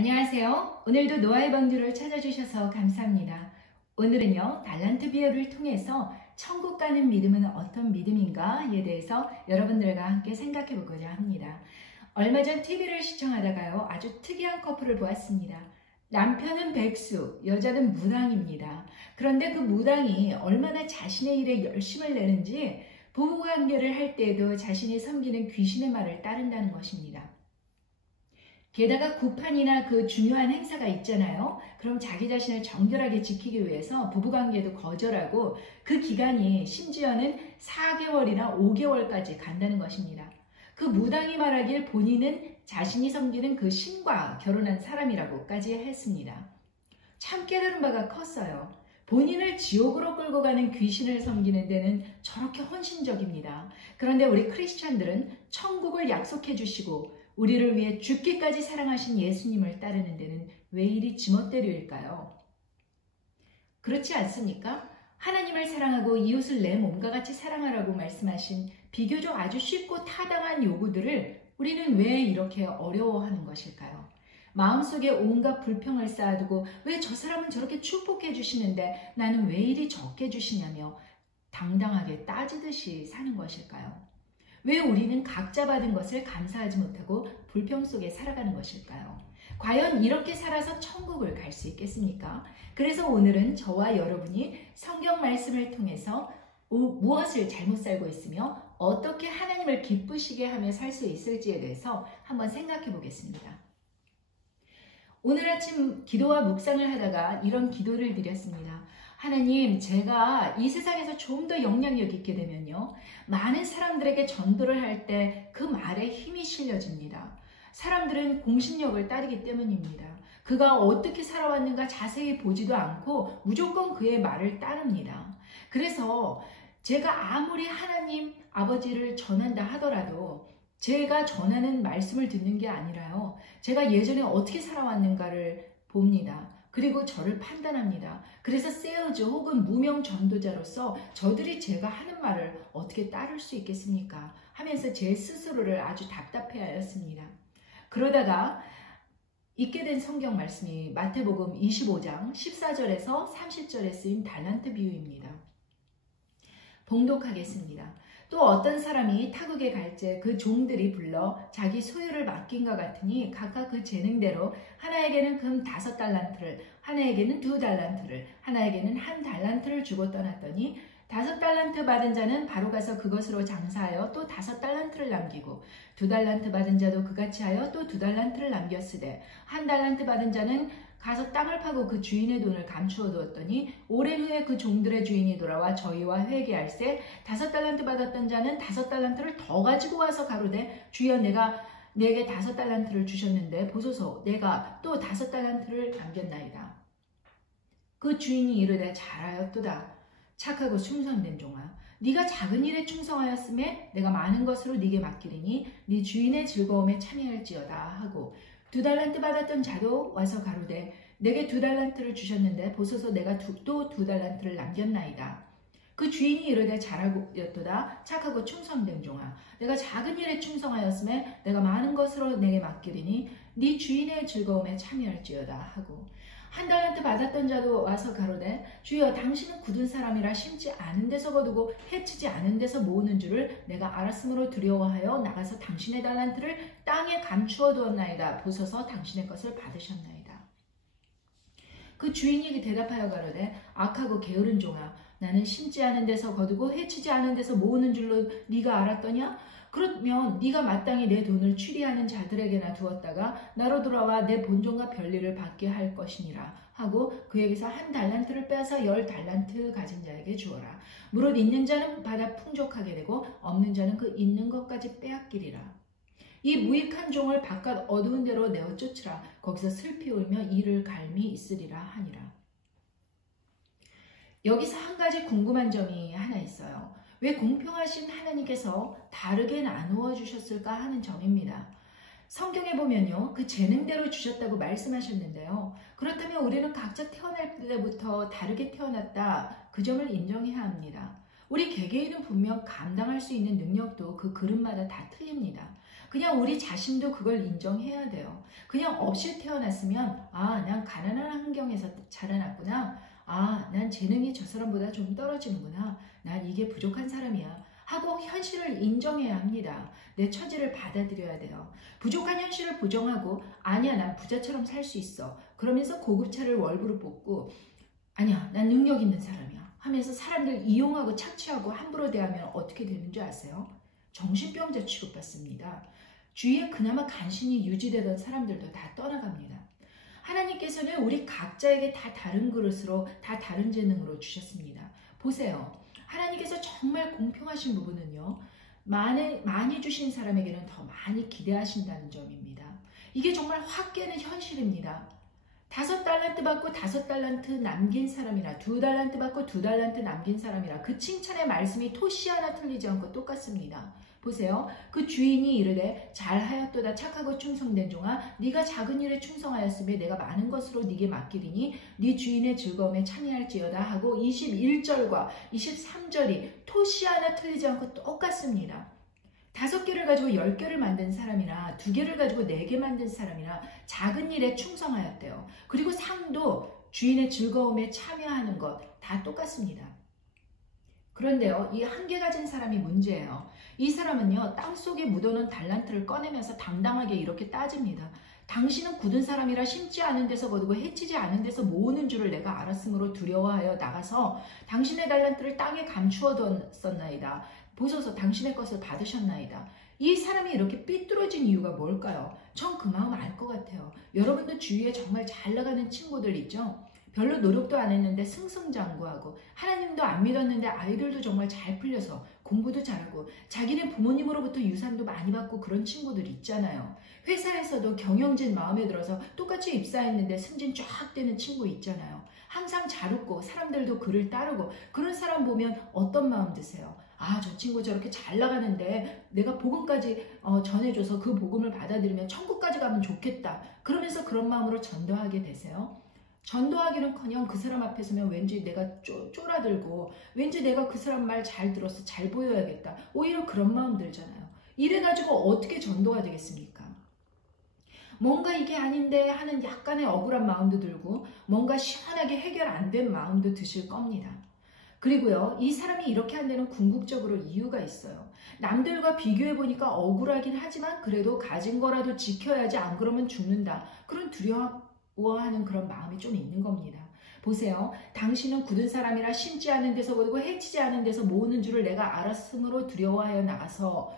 안녕하세요. 오늘도 노아의 방주를 찾아주셔서 감사합니다. 오늘은요, 달란트 비유를 통해서 천국 가는 믿음은 어떤 믿음인가에 대해서 여러분들과 함께 생각해 보고자 합니다. 얼마 전 TV를 시청하다가요, 아주 특이한 커플을 보았습니다. 남편은 백수, 여자는 무당입니다. 그런데 그 무당이 얼마나 자신의 일에 열심을 내는지 부부관계를 할 때에도 자신이 섬기는 귀신의 말을 따른다는 것입니다. 게다가 구판이나 그 중요한 행사가 있잖아요. 그럼 자기 자신을 정결하게 지키기 위해서 부부관계도 거절하고 그 기간이 심지어는 4개월이나 5개월까지 간다는 것입니다. 그 무당이 말하길 본인은 자신이 섬기는 그 신과 결혼한 사람이라고까지 했습니다. 참 깨달은 바가 컸어요. 본인을 지옥으로 끌고 가는 귀신을 섬기는 데는 저렇게 헌신적입니다. 그런데 우리 크리스찬들은 천국을 약속해 주시고 우리를 위해 죽기까지 사랑하신 예수님을 따르는 데는 왜 이리 지멋대로일까요? 그렇지 않습니까? 하나님을 사랑하고 이웃을 내 몸과 같이 사랑하라고 말씀하신 비교적 아주 쉽고 타당한 요구들을 우리는 왜 이렇게 어려워하는 것일까요? 마음속에 온갖 불평을 쌓아두고 왜 저 사람은 저렇게 축복해 주시는데 나는 왜 이리 적게 주시냐며 당당하게 따지듯이 사는 것일까요? 왜 우리는 각자 받은 것을 감사하지 못하고 불평 속에 살아가는 것일까요? 과연 이렇게 살아서 천국을 갈 수 있겠습니까? 그래서 오늘은 저와 여러분이 성경 말씀을 통해서 무엇을 잘못 살고 있으며 어떻게 하나님을 기쁘시게 하며 살 수 있을지에 대해서 한번 생각해 보겠습니다. 오늘 아침 기도와 묵상을 하다가 이런 기도를 드렸습니다. 하나님, 제가 이 세상에서 좀 더 영향력 있게 되면요, 많은 사람들에게 전도를 할 때 그 말에 힘이 실려집니다. 사람들은 공신력을 따르기 때문입니다. 그가 어떻게 살아왔는가 자세히 보지도 않고 무조건 그의 말을 따릅니다. 그래서 제가 아무리 하나님 아버지를 전한다 하더라도 제가 전하는 말씀을 듣는 게 아니라요, 제가 예전에 어떻게 살아왔는가를 봅니다. 그리고 저를 판단합니다. 그래서 세일즈 혹은 무명 전도자로서 저들이 제가 하는 말을 어떻게 따를 수 있겠습니까? 하면서 제 스스로를 아주 답답해하였습니다. 그러다가 읽게 된 성경 말씀이 마태복음 25장 14절에서 30절에 쓰인 달란트 비유입니다. 봉독하겠습니다. 또 어떤 사람이 타국에 갈 때 그 종들이 불러 자기 소유를 맡긴 것 같으니 각각 그 재능대로 하나에게는 금 5달란트를, 하나에게는 2달란트를, 하나에게는 1달란트를 주고 떠났더니 5달란트 받은 자는 바로 가서 그것으로 장사하여 또 5달란트를 남기고 2달란트 받은 자도 그같이 하여 또 2달란트를 남겼으되 1달란트 받은 자는 가서 땅을 파고 그 주인의 돈을 감추어 두었더니 오랜 후에 그 종들의 주인이 돌아와 저희와 회개할세 5달란트 받았던 자는 5달란트를 더 가지고 와서 가로되 주여 내가 내게 5달란트를 주셨는데 보소서 내가 또 5달란트를 남겼나이다. 그 주인이 이르되 잘하였도다. 착하고 충성된 종아, 네가 작은 일에 충성하였음에 내가 많은 것으로 네게 맡기리니 네 주인의 즐거움에 참여할지어다 하고 2달란트 받았던 자도 와서 가로되 내게 2달란트를 주셨는데 보소서 내가 또 2달란트를 남겼나이다. 그 주인이 이르되 잘하였도다. 착하고 충성된 종아, 내가 작은 일에 충성하였음에 내가 많은 것으로 내게 맡기리니 네 주인의 즐거움에 참여할지어다 하고 1달란트 받았던 자도 와서 가로되 주여 당신은 굳은 사람이라 심지 않은 데서 거두고 해치지 않은 데서 모으는 줄을 내가 알았으므로 두려워하여 나가서 당신의 달란트를 땅에 감추어 두었나이다. 보소서 당신의 것을 받으셨나이다. 그 주인이 대답하여 가로되 악하고 게으른 종아, 나는 심지 않은 데서 거두고 해치지 않은 데서 모으는 줄로 네가 알았더냐? 그러면 네가 마땅히 내 돈을 취리하는 자들에게나 두었다가 나로 돌아와 내 본종과 별일을 받게 할 것이니라 하고 그에게서 1달란트를 빼앗아 10달란트 가진 자에게 주어라. 무릇 있는 자는 받아 풍족하게 되고 없는 자는 그 있는 것까지 빼앗기리라. 이 무익한 종을 바깥 어두운 데로 내어 쫓으라. 거기서 슬피 울며 이를 갈미 있으리라 하니라. 여기서 한 가지 궁금한 점이 하나 있어요. 왜 공평하신 하나님께서 다르게 나누어 주셨을까 하는 점입니다. 성경에 보면요, 그 재능대로 주셨다고 말씀하셨는데요. 그렇다면 우리는 각자 태어날 때부터 다르게 태어났다, 그 점을 인정해야 합니다. 우리 개개인은 분명 감당할 수 있는 능력도 그 그릇마다 다 틀립니다. 그냥 우리 자신도 그걸 인정해야 돼요. 그냥 없이 태어났으면 난 가난한 환경에서 자라났구나. 난 재능이 저 사람보다 좀 떨어지는구나. 난 이게 부족한 사람이야. 하고 현실을 인정해야 합니다. 내 처지를 받아들여야 돼요. 부족한 현실을 부정하고 아니야 난 부자처럼 살 수 있어. 그러면서 고급차를 월부로 뽑고 아니야 난 능력 있는 사람이야 하면서 사람들 이용하고 착취하고 함부로 대하면 어떻게 되는 줄 아세요? 정신병자 취급받습니다. 주위에 그나마 간신히 유지되던 사람들도 다 떠나갑니다. 하나님께서는 우리 각자에게 다 다른 그릇으로 다 다른 재능으로 주셨습니다. 보세요. 하나님께서 정말 공평하신 부분은요. 많이 주신 사람에게는 더 많이 기대하신다는 점입니다. 이게 정말 확 깨는 현실입니다. 5달란트 받고 5달란트 남긴 사람이나 2달란트 받고 2달란트 남긴 사람이라 그 칭찬의 말씀이 토시 하나 틀리지 않고 똑같습니다. 보세요. 그 주인이 이르되 잘하였도다 착하고 충성된 종아 네가 작은 일에 충성하였으며 내가 많은 것으로 네게 맡기리니 네 주인의 즐거움에 참여할지어다 하고 21절과 23절이 토시 하나 틀리지 않고 똑같습니다. 5개를 가지고 10개를 만든 사람이나 2개를 가지고 4개 만든 사람이나 작은 일에 충성하였대요. 그리고 상도 주인의 즐거움에 참여하는 것 다 똑같습니다. 그런데요, 이 1개 가진 사람이 문제예요. 이 사람은요, 땅속에 묻어놓은 달란트를 꺼내면서 당당하게 이렇게 따집니다. 당신은 굳은 사람이라 심지 않은 데서 거두고 해치지 않은 데서 모으는 줄을 내가 알았으므로 두려워하여 나가서 당신의 달란트를 땅에 감추어 뒀었나이다. 보소서 당신의 것을 받으셨나이다. 이 사람이 이렇게 삐뚤어진 이유가 뭘까요? 전 그 마음 알 것 같아요. 여러분도 주위에 정말 잘 나가는 친구들 있죠? 별로 노력도 안 했는데 승승장구하고 하나님도 안 믿었는데 아이들도 정말 잘 풀려서 공부도 잘하고 자기는 부모님으로부터 유산도 많이 받고 그런 친구들 있잖아요. 회사에서도 경영진 마음에 들어서 똑같이 입사했는데 승진 쫙 되는 친구 있잖아요. 항상 잘 웃고 사람들도 그를 따르고 그런 사람 보면 어떤 마음 드세요? 저 친구 저렇게 잘 나가는데 내가 복음까지 전해줘서 그 복음을 받아들이면 천국까지 가면 좋겠다. 그러면서 그런 마음으로 전도하게 되세요. 전도하기는커녕 그 사람 앞에 서면 왠지 내가 쫄아들고 왠지 내가 그 사람 말 잘 들어서 잘 보여야겠다. 오히려 그런 마음 들잖아요. 이래가지고 어떻게 전도가 되겠습니까? 뭔가 이게 아닌데 하는 약간의 억울한 마음도 들고 뭔가 시원하게 해결 안 된 마음도 드실 겁니다. 그리고요, 이 사람이 이렇게 한 데는 궁극적으로 이유가 있어요. 남들과 비교해보니까 억울하긴 하지만 그래도 가진 거라도 지켜야지 안 그러면 죽는다. 그런 두려워하는 그런 마음이 좀 있는 겁니다. 보세요. 당신은 굳은 사람이라 심지 않은 데서 거두고 해치지 않은 데서 모으는 줄을 내가 알았으므로 두려워하여 나가서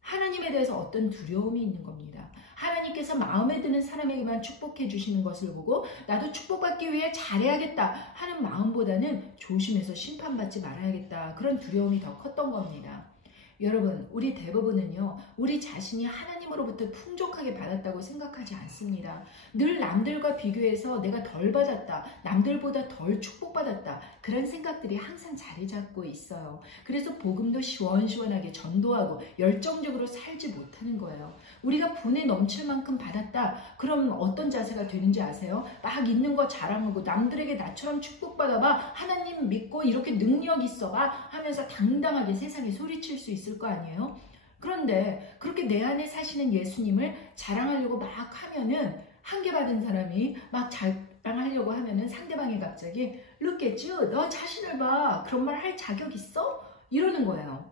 하나님에 대해서 어떤 두려움이 있는 겁니다. 하나님께서 마음에 드는 사람에게만 축복해 주시는 것을 보고 나도 축복받기 위해 잘해야겠다 하는 마음보다는 조심해서 심판받지 말아야겠다 그런 두려움이 더 컸던 겁니다. 여러분, 우리 대부분은요, 우리 자신이 하나님으로부터 풍족하게 받았다고 생각하지 않습니다. 늘 남들과 비교해서 내가 덜 받았다, 남들보다 덜 축복받았다, 그런 생각들이 항상 자리 잡고 있어요. 그래서 복음도 시원시원하게 전도하고 열정적으로 살지 못하는 거예요. 우리가 분에 넘칠 만큼 받았다, 그럼 어떤 자세가 되는지 아세요? 막 있는 거 자랑하고 남들에게 나처럼 축복받아봐, 하나님 믿고 이렇게 능력 있어봐 하면서 당당하게 세상에 소리칠 수 있을 거 아니에요? 그런데 그렇게 내 안에 사시는 예수님을 자랑하려고 막 하면은 한계 받은 사람이 막 자랑하려고 하면은 상대방이 갑자기 Look at you, 너 자신을 봐, 그런 말 할 자격 있어? 이러는 거예요.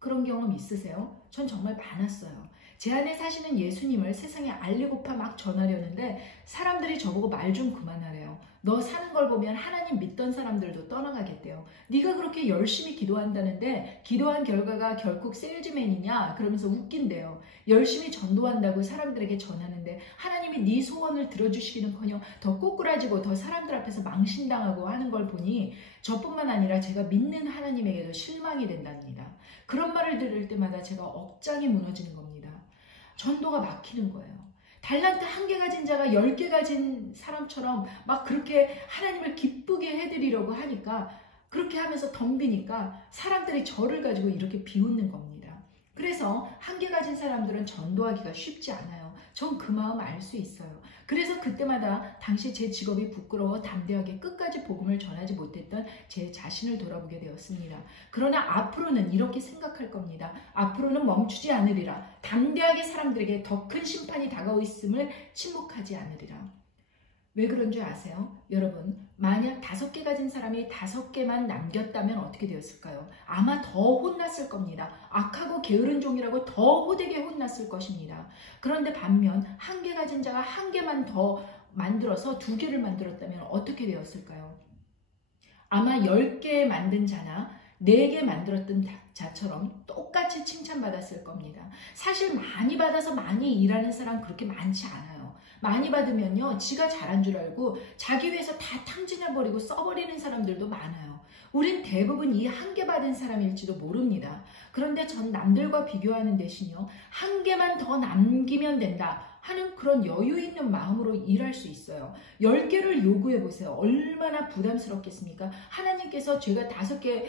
그런 경험 있으세요? 전 정말 많았어요. 제 안에 사시는 예수님을 세상에 알리고파 막 전하려는데 사람들이 저보고 말 좀 그만하래요. 너 사는 걸 보면 하나님 믿던 사람들도 떠나가겠대요. 네가 그렇게 열심히 기도한다는데 기도한 결과가 결국 세일즈맨이냐? 그러면서 웃긴대요. 열심히 전도한다고 사람들에게 전하는데 하나님이 네 소원을 들어주시기는커녕 더 꼬꾸라지고 더 사람들 앞에서 망신당하고 하는 걸 보니 저뿐만 아니라 제가 믿는 하나님에게도 실망이 된답니다. 그런 말을 들을 때마다 제가 억장이 무너지는 겁니다. 전도가 막히는 거예요. 달란트 1개 가진 자가 10개 가진 사람처럼 막 그렇게 하나님을 기쁘게 해드리려고 하니까 그렇게 하면서 덤비니까 사람들이 저를 가지고 이렇게 비웃는 겁니다. 그래서 1개 가진 사람들은 전도하기가 쉽지 않아요. 전 그 마음 알 수 있어요. 그래서 그때마다 당시 제 직업이 부끄러워 담대하게 끝까지 복음을 전하지 못했던 제 자신을 돌아보게 되었습니다. 그러나 앞으로는 이렇게 생각할 겁니다. 앞으로는 멈추지 않으리라. 담대하게 사람들에게 더 큰 심판이 다가오 있음을 침묵하지 않으리라. 왜 그런 줄 아세요? 여러분, 만약 5개 가진 사람이 5개만 남겼다면 어떻게 되었을까요? 아마 더 혼났을 겁니다. 악하고 게으른 종이라고 더 호되게 혼났을 것입니다. 그런데 반면 1개 가진 자가 1개만 더 만들어서 2개를 만들었다면 어떻게 되었을까요? 아마 10개 만든 자나 4개 만들었던 자처럼 똑같이 칭찬받았을 겁니다. 사실 많이 받아서 많이 일하는 사람 그렇게 많지 않아요. 많이 받으면요, 지가 잘한 줄 알고 자기 위해서 다 탕진해버리고 써버리는 사람들도 많아요. 우린 대부분 이 1개 받은 사람일지도 모릅니다. 그런데 전 남들과 비교하는 대신요, 1개만 더 남기면 된다 하는 그런 여유 있는 마음으로 일할 수 있어요. 10개를 요구해 보세요. 얼마나 부담스럽겠습니까? 하나님께서 제가 5개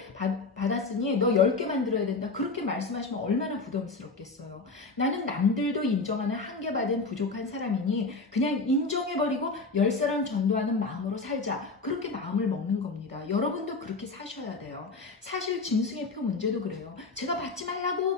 받았으니 너 10개 만들어야 된다. 그렇게 말씀하시면 얼마나 부담스럽겠어요. 나는 남들도 인정하는 1개 받은 부족한 사람이니 그냥 인정해버리고 10사람 전도하는 마음으로 살자. 그렇게 마음을 먹는 겁니다. 여러분도 그렇게 사셔야 돼요. 사실 짐승의 표 문제도 그래요. 제가 받지 말라고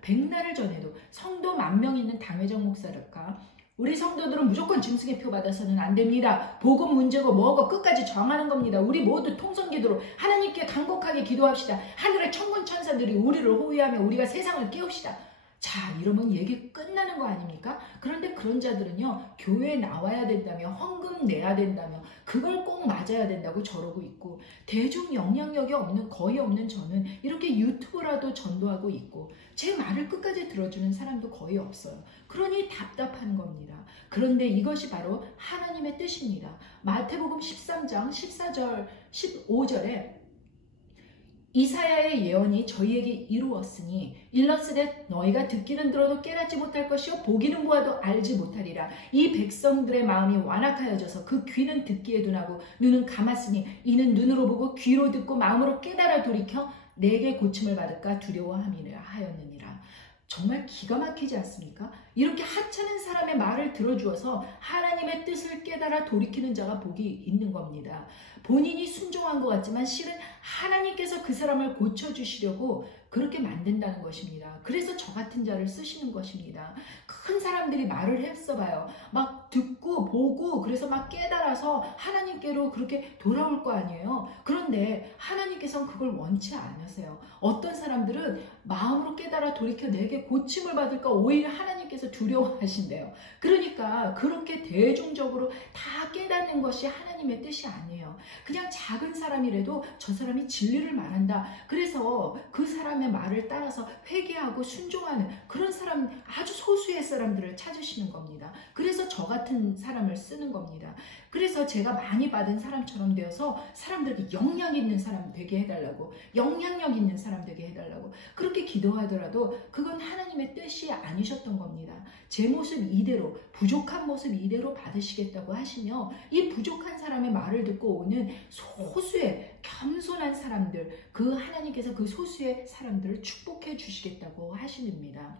백날을 전해도 성도 10,000명 있는 당회장 목사랄까, 우리 성도들은 무조건 짐승의 표 받아서는 안 됩니다. 복음 문제고 뭐고 끝까지 정하는 겁니다. 우리 모두 통성기도로 하나님께 간곡하게 기도합시다. 하늘의 천군 천사들이 우리를 호위하며 우리가 세상을 깨웁시다. 자, 이러면 얘기 끝나는 거 아닙니까? 그런데 그런 자들은요, 교회에 나와야 된다며, 헌금 내야 된다며, 그걸 꼭 맞아야 된다고 저러고 있고, 대중 영향력이 거의 없는 저는 이렇게 유튜브라도 전도하고 있고, 제 말을 끝까지 들어주는 사람도 거의 없어요. 그러니 답답한 겁니다. 그런데 이것이 바로 하나님의 뜻입니다. 마태복음 13장 14절 15절에 이사야의 예언이 저희에게 이루었으니 일러스되 너희가 듣기는 들어도 깨닫지 못할 것이요 보기는 보아도 알지 못하리라. 이 백성들의 마음이 완악하여져서 그 귀는 듣기에 둔하고 눈은 감았으니 이는 눈으로 보고 귀로 듣고 마음으로 깨달아 돌이켜 내게 고침을 받을까 두려워함이라 하였느니라. 정말 기가 막히지 않습니까? 이렇게 하찮은 사람의 말을 들어주어서 하나님의 뜻을 깨달아 돌이키는 자가 복이 있는 겁니다. 본인이 순종한 것 같지만 실은 하나님께서 그 사람을 고쳐주시려고 그렇게 만든다는 것입니다. 그래서 저 같은 자를 쓰시는 것입니다. 큰 사람들이 말을 했어봐요. 막 듣고 보고 그래서 막 깨달아서 하나님께로 그렇게 돌아올 거 아니에요. 그런데 하나님께서는 그걸 원치 않으세요. 어떤 사람들은 마음으로 깨달아 돌이켜 내게 고침을 받을까 오히려 하나님께서 두려워하신대요. 그러니까 그렇게 대중적으로 다 깨닫는 것이 하나님의 뜻이 아니에요. 그냥 작은 사람이라도 저 사람이 진리를 말한다. 그래서 그 사람의 말을 따라서 회개하고 순종하는 그런 사람, 아주 소수의 사람들을 찾으시는 겁니다. 그래서 저 같은 사람을 쓰는 겁니다. 그래서 제가 많이 받은 사람처럼 되어서 사람들에게 영향 있는 사람 되게 해달라고, 영향력 있는 사람 되게 해달라고 그렇게 기도하더라도 그건 하나님의 뜻이 아니셨던 겁니다. 제 모습 이대로, 부족한 모습 이대로 받으시겠다고 하시며 이 부족한 사람의 말을 듣고 오는 소수의 겸손한 사람들, 그 하나님께서 그 소수의 사람들을 축복해 주시겠다고 하십니다.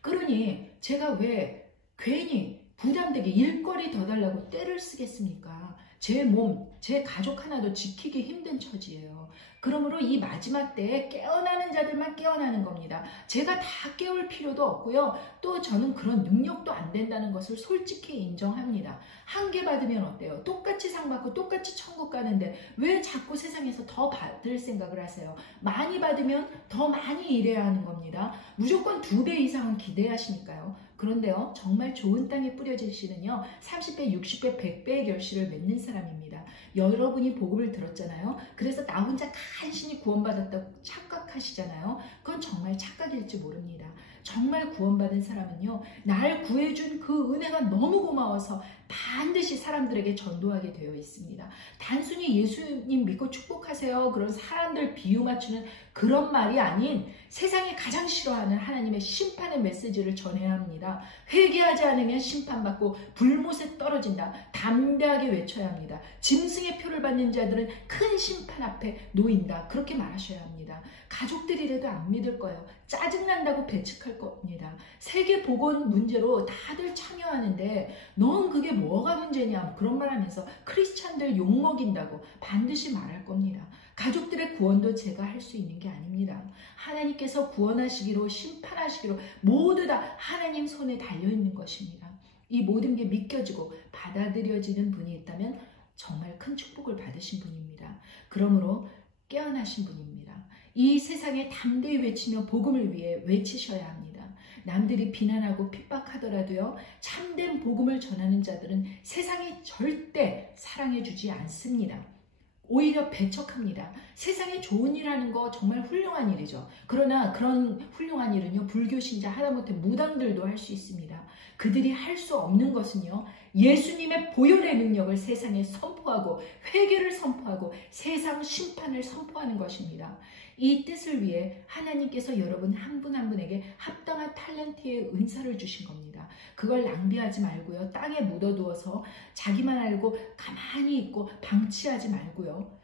그러니 제가 왜 괜히 부담되게 일거리 더 달라고 떼를 쓰겠습니까? 제 몸, 제 가족 하나도 지키기 힘든 처지예요. 그러므로 이 마지막 때에 깨어나는 자들만 깨어나는 겁니다. 제가 다 깨울 필요도 없고요. 또 저는 그런 능력도 안 된다는 것을 솔직히 인정합니다. 1개 받으면 어때요? 똑같이 상 받고 똑같이 천국 가는데 왜 자꾸 세상에서 더 받을 생각을 하세요? 많이 받으면 더 많이 일해야 하는 겁니다. 무조건 2배 이상은 기대하시니까요. 그런데요, 정말 좋은 땅에 뿌려질 씨는요, 30배, 60배, 100배의 결실을 맺는 사람입니다. 여러분이 복음을 들었잖아요. 그래서 나 혼자 간신히 구원받았다고 착각하시잖아요. 그건 정말 착각일지 모릅니다. 정말 구원받은 사람은요, 날 구해준 그 은혜가 너무 고마워서 반드시 사람들에게 전도하게 되어 있습니다. 단순히 예수님 믿고 축복하세요, 그런 사람들 비유 맞추는 그런 말이 아닌 세상이 가장 싫어하는 하나님의 심판의 메시지를 전해야 합니다. 회개하지 않으면 심판받고 불못에 떨어진다. 담대하게 외쳐야 합니다. 짐승의 표를 받는 자들은 큰 심판 앞에 놓인다. 그렇게 말하셔야 합니다. 가족들이라도 안 믿을 거예요. 짜증난다고 배척할 겁니다. 세계보건 문제로 다들 참여하는데 넌 그게 뭐가 문제냐, 그런 말 하면서 크리스찬들 욕먹인다고 반드시 말할 겁니다. 가족들의 구원도 제가 할 수 있는 게 아닙니다. 하나님께서 구원하시기로 심판하시기로 모두 다 하나님 손에 달려있는 것입니다. 이 모든 게 믿겨지고 받아들여지는 분이 있다면 정말 큰 축복을 받으신 분입니다. 그러므로 깨어나신 분입니다. 이 세상에 담대히 외치며 복음을 위해 외치셔야 합니다. 남들이 비난하고 핍박하더라도요, 참된 복음을 전하는 자들은 세상이 절대 사랑해주지 않습니다. 오히려 배척합니다. 세상에 좋은 일 하는 거 정말 훌륭한 일이죠. 그러나 그런 훌륭한 일은요, 불교 신자 하다못해 무당들도 할 수 있습니다. 그들이 할 수 없는 것은요, 예수님의 보혈의 능력을 세상에 선포하고 회개를 선포하고 세상 심판을 선포하는 것입니다. 이 뜻을 위해 하나님께서 여러분 한 분 한 분에게 합당한 탤런트의 은사를 주신 겁니다. 그걸 낭비하지 말고요, 땅에 묻어두어서 자기만 알고 가만히 있고 방치하지 말고요,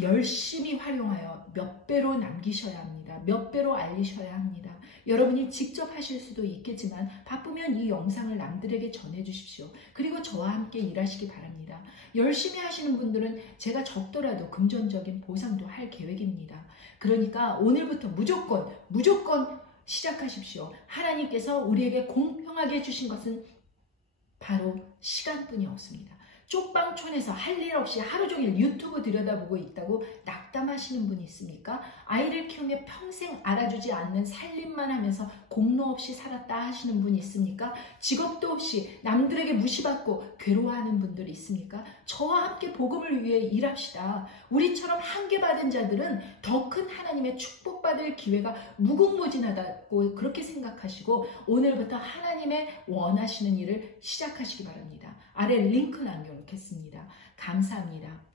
열심히 활용하여 몇 배로 남기셔야 합니다. 몇 배로 알리셔야 합니다. 여러분이 직접 하실 수도 있겠지만 바쁘면 이 영상을 남들에게 전해주십시오. 그리고 저와 함께 일하시기 바랍니다. 열심히 하시는 분들은 제가 적더라도 금전적인 보상도 할 계획입니다. 그러니까 오늘부터 무조건 시작하십시오. 하나님께서 우리에게 공평하게 주신 것은 바로 시간뿐이 없습니다. 쪽방촌에서 할 일 없이 하루 종일 유튜브 들여다보고 있다고 낙담하시는 분이 있습니까? 아이를 키우며 평생 알아주지 않는 살림만 하면서 공로 없이 살았다 하시는 분이 있습니까? 직업도 없이 남들에게 무시받고 괴로워하는 분들이 있습니까? 저와 함께 복음을 위해 일합시다. 우리처럼 한계받은 자들은 더 큰 하나님의 축복받을 기회가 무궁무진하다고 그렇게 생각하시고 오늘부터 하나님의 원하시는 일을 시작하시기 바랍니다. 아래 링크 남겨놓겠습니다. 감사합니다.